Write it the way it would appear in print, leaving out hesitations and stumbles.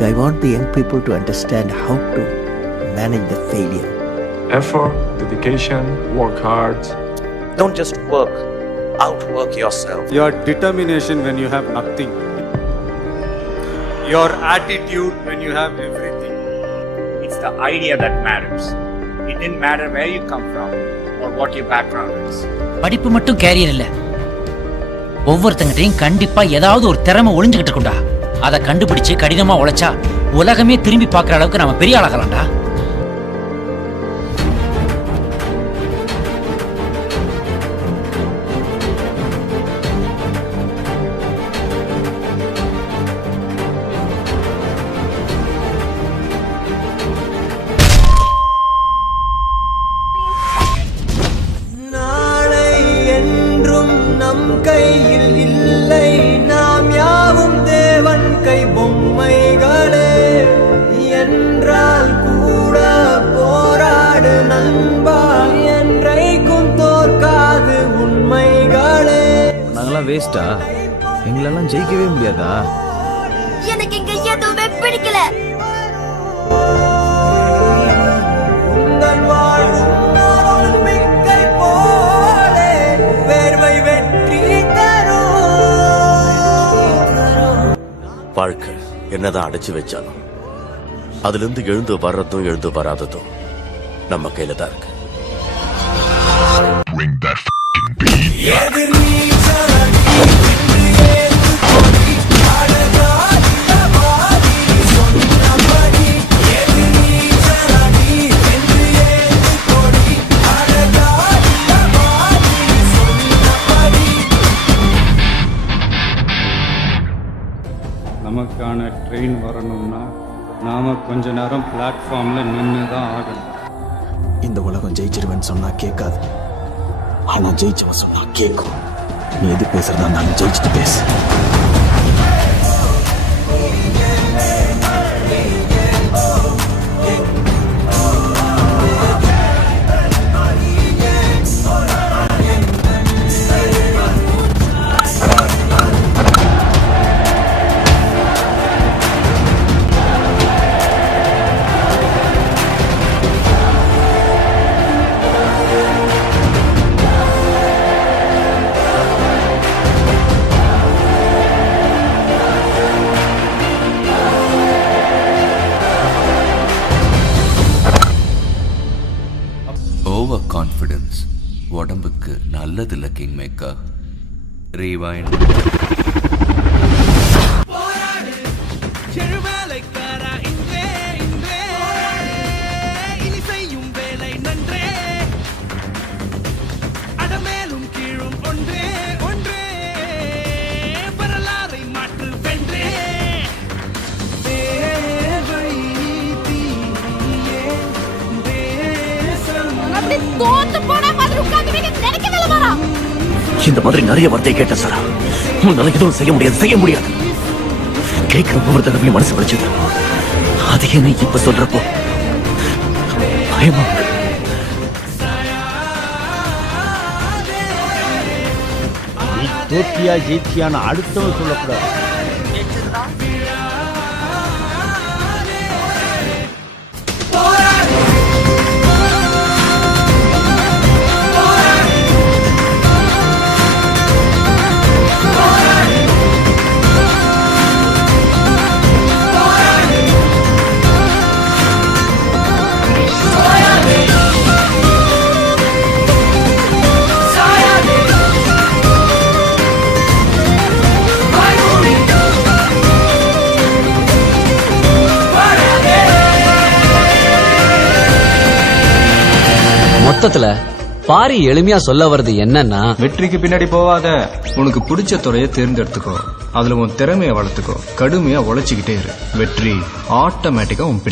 I want the young people to understand how to manage the failure. Effort, dedication, work hard. Don't just work, outwork yourself. Your determination when you have nothing. Your attitude when you have everything. It's the idea that matters. It didn't matter where you come from or what your background is. படிப்பு மட்டும் carrier இல்ல, ஒவ்வொருத்தங்கிட்டையும் கண்டிப்பா ஏதாவது ஒரு திறமை ஒளிஞ்சுகிட்டு இருக்கும்டா. அதை கண்டுபிடிச்சு கடினமா உழைச்சா உலகமே திரும்பி பார்க்குற அளவுக்கு நம்ம பெரிய ஆளாகலாம்டா. நாளை என்றும் நம் கையில் இல்லை, நாம் யாவும் தேவன் கை பொம்மைகளே. என்றால் கூட போராடு நண்பா, என்றைக்கும் தோற்காது உண்மைகளே. நாங்களாம் வேஸ்டா? எங்களெல்லாம் ஜெயிக்கவே முடியாதா? எனக்கு இங்க எதுவுமே பிடிக்கல. உங்கள் வாழும் ஒலிம்பிக்கை போலே வேர்வை வெற்றி தரும். வாழ்க்கை என்னதான் அடைச்சு வச்சாலும் அதுல இருந்து எழுந்து வர்றதும் எழுந்து வராததும் நம்ம கையில தான் இருக்கு. எதிர் நீச்சல் அடி, இன்று ஏற்றுக்கொடி, அழகாடிய பாதி சொன்னபடி. எதிர் நீச்சல் அடி, இன்று ஏற்றுக்கொடி, அழகாடிய பாதி சொன்னபடி. நமக்கான ட்ரெயின் வரணும்னா நாம கொஞ்ச நேரம் பிளாட்ஃபார்ம்ல நின்று தான் ஆகணும். இந்த உலகம் ஜெயிச்சிருவேன்னு சொன்னா கேட்காது, ஆனா ஜெயிச்சவன் சொன்னா கேட்கும். நீ எது பேசுறதா நான் ஜெயிச்சுட்டு பேசு. ஓவர் கான்ஃபிடன்ஸ் உடம்புக்கு நல்லதில்ல கிங் மேக்கர். ரீவைண்ட். இந்த மாதிரி நிறைய வார்த்தை கேட்ட சாரா, உன்னால எதுவும் செய்ய முடியாது. கேட்கிற ஒவ்வொரு தடவையும் மனசு வலிச்சது. அதையே நீ இப்ப சொல்றப்போ பயமா இருக்கு. நீ தோத்தியா ஜெயிச்சியான்னு அடுத்தவன் சொல்லக்கூடாது. மொத்தத்துல பாரி எளிமையா சொல்ல வருது என்னன்னா, வெற்றிக்கு பின்னாடி போவாத, உனக்கு பிடிச்ச துறையை தேர்ந்தெடுத்துக்கோ, அதுல உன் திறமையை வளர்த்துக்கோ, கடுமையா உழைச்சிக்கிட்டே இரு, வெற்றி ஆட்டோமேட்டிக்கா உன்